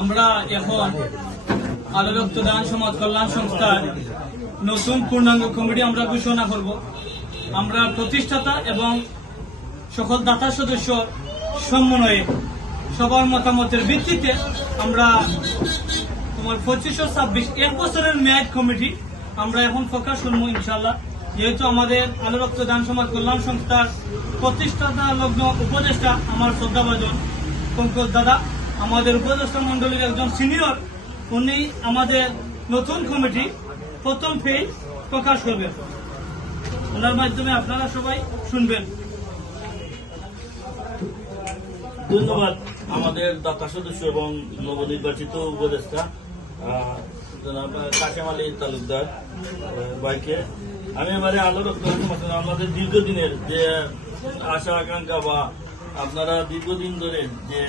আমরা এখন আলো রক্তদান সমাজ কল্যাণ সংস্থার নতুন পূর্ণাঙ্গ কমিটি আমরা ঘোষণা করব। আমরা প্রতিষ্ঠাতা এবং সকল দাতা সদস্য সমন্বয়ে সবার মতামতের ভিত্তিতে আমরা 25-26 এক বছরের মেয়াদ কমিটি আমরা এখন প্রকাশ করবো ইনশাল্লাহ। যেহেতু আমাদের আলো রক্তদান সমাজ কল্যাণ সংস্থার প্রতিষ্ঠাতা লগ্ন উপদেষ্টা আমার শ্রদ্ধাভাজন পঙ্কজ দাদা, আমাদের উপদেষ্টা মন্ডলীর একজন সিনিয়র, উনি আমাদের নতুন কমিটি প্রথম পেজ প্রকাশ করবেন। ওনার মাধ্যমে আপনারা সবাই শুনবেন। ধন্যবাদ আমাদের দাতা সদস্য এবং নবনির্বাচিত উপদেষ্টা জনাব কাশেম আলী তালুকদার ভাইকে। আমি এবারে আলো রক্তদান আমাদের দীর্ঘদিনের যে আশা আকাঙ্ক্ষা বা আপনারা দীর্ঘদিন ধরে যে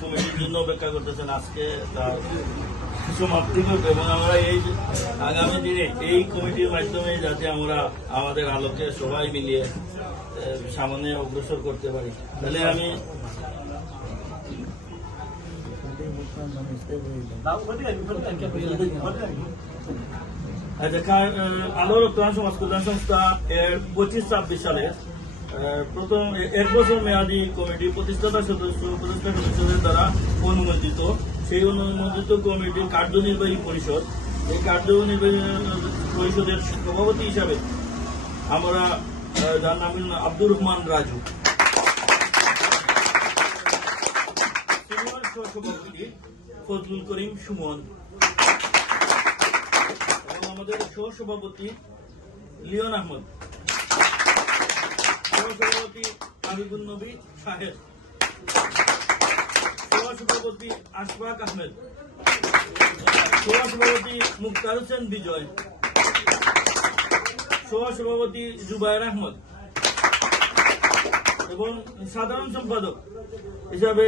কমিটির জন্য অপেক্ষা করতেছেন, আজকে তার সমাপ্তি করবে এবং আমরা এই আগামী দিনে এই কমিটির মাধ্যমে যাতে আমরা আমাদের আলোকে সবাই মিলিয়ে সামনে অগ্রসর করতে পারি। তাহলে আমি আলো রক্তদান সমাজ কল্যাণ সংস্থা এর 25-26 সালে প্রথম 1 বছর মেয়াদী কমিটি প্রতিষ্ঠাতা সদস্যদের দ্বারা অনুমোদিত। সেই অনুমোদিত কমিটির কার্যনির্বাহী পরিষদ, এই কার্যনির্বাহী পরিষদের সভাপতি হিসাবে আমরা যার নাম আব্দুর রহমান রাজু, সভাপতি ফজলুল করিম সুমন এবং আমাদের সহসভাপতি লিওন আহমদ, সহসভাপতি হাবিবুল নবী সাহেব, সহসভাপতি আশফাক আহমেদ, সহসভাপতি মুক্তার হোসেন বিজয়, সহসভাপতি জুবায়ের আহমদ এবং সাধারণ সম্পাদক হিসাবে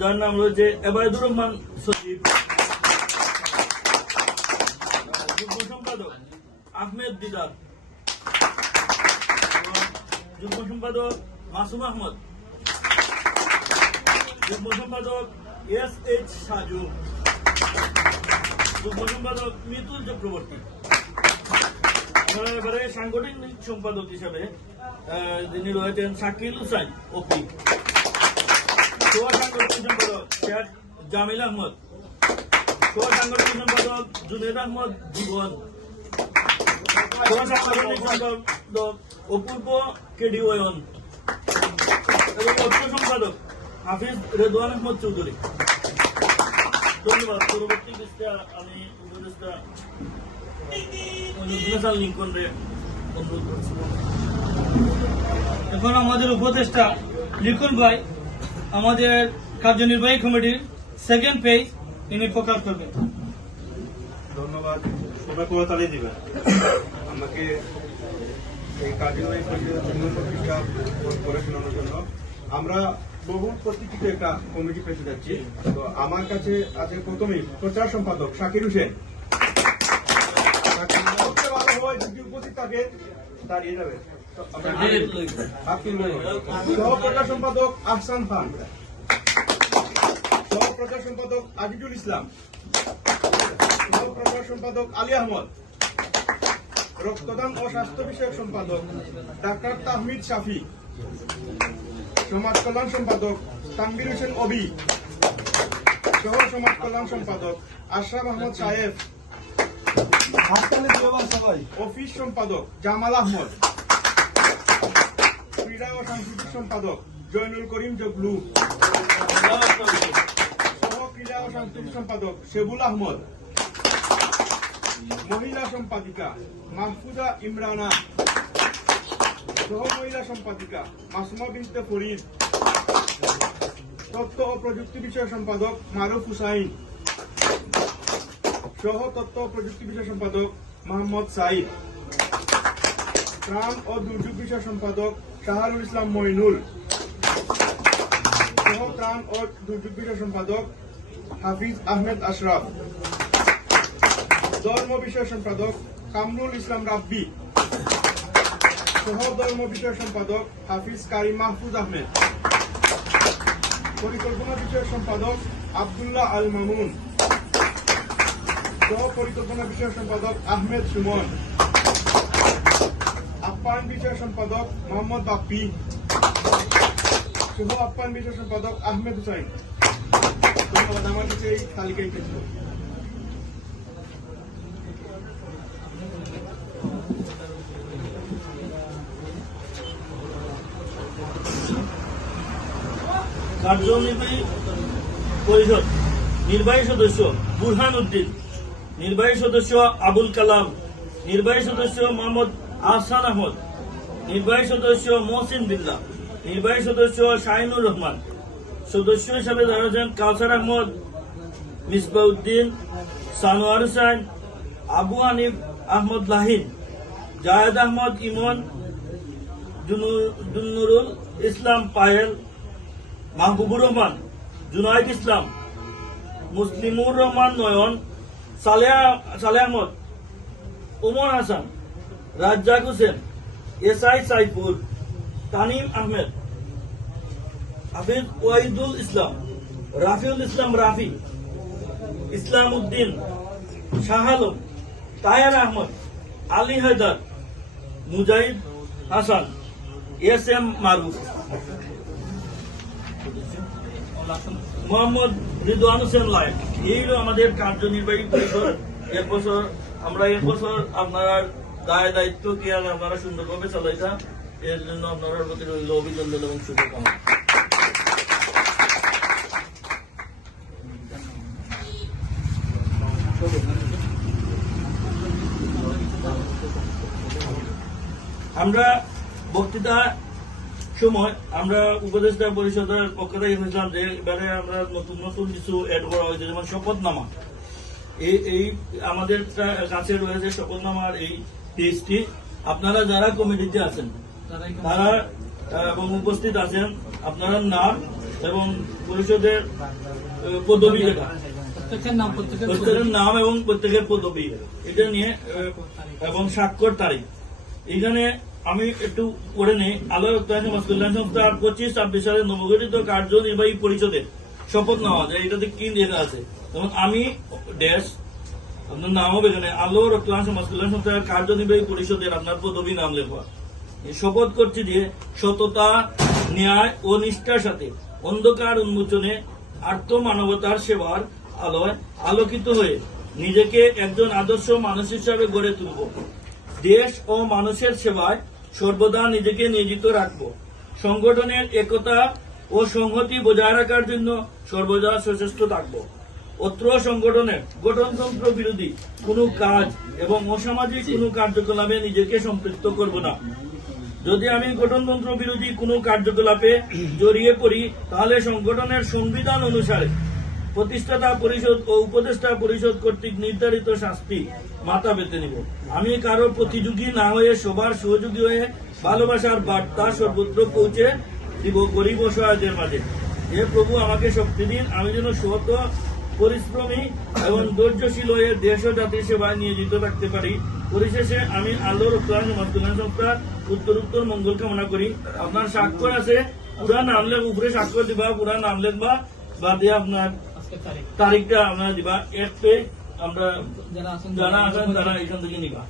যার নাম রয়েছে এবায়দুর রহমান সচিব, যুগ্ম সম্পাদক আহমেদ দিদার, যুগ্ম সম্পাদক মাসুম আহমদ, যুগ্ম সম্পাদক SH সাজু, যুগ্ম সম্পাদক মিতুল চক্রবর্তী। এবারে সাংগঠনিক সম্পাদক হিসাবে যিনি রয়েছেন শাকিল হুসাইন ওপি, সাংগঠনিক সম্পাদক শেখ জামিল আহমদ, সাংগঠনিক সম্পাদক জুনেদ আহমদ জীবন, সাংগঠনিক সম্পাদক অপূর্ব কেডি ওয়ন এবং অর্থ সম্পাদক হাফিজ রেদওয়ান আহমদ চৌধুরী। ধন্যবাদ। পরবর্তী পৃষ্ঠে আমি উপদেষ্টা লিঙ্কনরে অনুরোধ করছি। এখন আমাদের উপদেষ্টা লিখন ভাই আমাদের কার্যনির্বাহী কমিটির সেকেন্ড পেজ ইনি প্রকাশ করবেন। ধন্যবাদ। সবাই করতালি দিবেন আমাকে এই কার্যনির্বাহী পরিষদের জন্য প্রতিষ্ঠা করে শোনানোর জন্য। আমরা বহু প্রতীক্ষিত একটা কমিটি পেতে যাচ্ছি। তো আমার কাছে আছে প্রথমেই প্রচার সম্পাদক শাকির হোসেন। সবচেয়ে ভালো হয় যদি উপস্থিত থাকে দাঁড়িয়ে যাবে। সহ প্রচার সম্পাদক আহসান খান, সহ প্রচার সম্পাদক আজিজুল ইসলাম, সহ প্রচার সম্পাদক আলী আহমদ, রক্তদান ও স্বাস্থ্য বিষয়ক সম্পাদক ডাক্তার তাহমিদ শাফি, সমাজ কল্যাণ সম্পাদক তানভীর হোসেন অবি, সহ সমাজ কল্যাণ সম্পাদক আশরাফ আহমদ সাহেব, অফিস সম্পাদক জামাল আহমদ, ক্রীড়া ও সাংস্কৃতিক সম্পাদক জয়নুল করিম জগলু, সহ ক্রীড়া ও সাংস্কৃতিক সম্পাদক শেবুল আহমদ, মহিলা সম্পাদিকা মাহফুজা ইমরানা, সহ মহিলা সম্পাদিকা মাসুমা বিনতে ফরিদ, তথ্য ও প্রযুক্তি বিষয়ক সম্পাদক মারুফ হুসাইন, সহ তথ্য ও প্রযুক্তি বিষয়ক সম্পাদক মোহাম্মদ সাইদ, ত্রাণ ও দুর্যোগ বিষয়ক সম্পাদক শাহরুল ইসলাম মইনুল, সহ ত্রাণ ও দুর্যোগ বিষয়ক সম্পাদক হাফিজ আহমেদ আশরাফ, ধর্ম বিষয় সম্পাদক কামরুল ইসলাম রাব্বি, সহ ধর্ম বিষয় সম্পাদক হাফিজ কারি মাহফুজ আহমেদ, পরিকল্পনা বিষয়ক সম্পাদক আব্দুল্লাহ আল মামুন, সহ পরিকল্পনা বিষয়ক সম্পাদক আহমেদ সুমন, আপ্যায়ন বিষয়ক সম্পাদক মোহাম্মদ বাপ্পি, সহ আপ্যায়ন বিষয়ক সম্পাদক আহমেদ হুসাইন। ধন্যবাদ। আমার কাছে এই তালিকায় ছিল। কার্যনির্বাহী পরিষদ নির্বাহী সদস্য বুরহান উদ্দিন, নির্বাহী সদস্য আবুল কালাম, নির্বাহী সদস্য মোহাম্মদ আহসান আহমদ, নির্বাহী সদস্য মহসিন বিল্লাহ, নির্বাহী সদস্য শাহিনুর রহমান, সদস্য হিসাবে ধরা যান কাউসার আহমদ, মিসবাউদ্দিন, সানোয়ার হুসাইন, আবু হানিফ আহমদ লাহিন, জায়েদ আহমদ ইমন, জুন্নুরুল ইসলাম পায়েল, মাহবুবুর রহমান, জুনাইদ ইসলাম, মুসলিমুর রহমান নয়ন, সালেহ আহমদ, ওমর হাসান, রাজ্জাক হোসেন, এসআই সাইফুর, তানিম আহমেদ, হাফিজ ওয়াহিদুল ইসলাম, রাফিউল ইসলাম রাফি, ইসলাম উদ্দিন, শাহ আলম, তাহের আহমদ, আলী হায়দার, মুজাহিদ হাসান, এস এম মারুফ, মোহাম্মদ রিদওয়ান হোসেন লাইন। এই হলো আমাদের কার্যনির্বাহী পরিষদ। এক বছর আপনারা দায়িত্ব কি আপনারা সুন্দরভাবে চালাইতা, এর জন্য আপনার প্রতি রইল অভিনন্দন এবং শুভকামনা। আমরা বক্তৃতা সময় আমরা উপদেষ্টা পরিষদের পক্ষ থেকে হয়েছিলাম যে এবারে আমরা নতুন নতুন কিছু অ্যাড করা হয়েছে, যেমন শপথনামা। এই আমাদের কাছে রয়েছে শপথনামার এই পেজটি। আপনারা যারা কমিটিতে আছেন তারা এবং উপস্থিত আছেন, আপনারা নাম এবং পরিষদের পদবি লেখা, প্রত্যেকের নাম এবং প্রত্যেকের পদবি এটা নিয়ে এবং স্বাক্ষর তারিখ। এখানে আমি একটু পড়ে নেই। আলো রক্তায়ন সমাজ কল্যাণ সংস্থা 25-26 সালে নবগঠিত কার্যনির্বাহী পরিষদের শপথ নেওয়া যায়। এটাতে কি লেখা আছে, যেমন আমি ড্যাশ, আপনার নাম হবে এখানে আলো রক্তায়ন সমাজ কল্যাণ সংস্থার কার্যনির্বাহী পরিষদের আপনার পদবী নাম লেখা। শপথ করছি যে সততা, ন্যায় ও নিষ্ঠার সাথে অন্ধকার উন্মোচনে আর্ত মানবতার সেবার আলোয় আলোকিত হয়ে নিজেকে একজন আদর্শ মানুষ হিসাবে গড়ে তুলব। দেশ ও মানুষের সেবায় সর্বদা নিজেকে নিয়োজিত রাখব। সংগঠনের একতা ও সংহতি বজায় রাখার জন্য সর্বদা সচেষ্ট থাকব। অত্র সংগঠনের গঠনতন্ত্র বিরোধী কোনো কাজ এবং অসামাজিক কোনো কার্যকলাপে নিজেকে সম্পৃক্ত করব না। যদি আমি গঠনতন্ত্র বিরোধী কোনো কার্যকলাপে জড়িয়ে পড়ি, তাহলে সংগঠনের সংবিধান অনুসারে প্রতিষ্ঠাতা পরিষদ ও উপদেষ্টা পরিষদ কর্তৃক নির্ধারিত শাস্তি মাথা পেতে নিব। আমি কারো প্রতিযোগী না হয়ে সবার সহযোগী হয়ে ভালোবাসার বার্তা সর্বত্র পৌঁছে দিব গরিব অসহায়দের মাঝে। হে প্রভু, আমাকে শক্তি দিন, আমি যেন সৎ, পরিশ্রমী এবং ধৈর্যশীল হয়ে দেশ ও জাতির সেবায় নিয়োজিত থাকতে পারি। পরিশেষে আমি আল্লাহর রক্তায়ন সমাজ কল্যাণ সংস্থার উত্তর মঙ্গল কামনা করি। আপনার স্বাক্ষর আছে, পুরা নাম লেখ, উপরে স্বাক্ষর দিবা, পুরা নাম লেখবা, বা দিয়ে আপনার তারিখটা আপনারা দিবা। এরপরে আমরা যারা আছেন তারা এখান থেকে নিবা।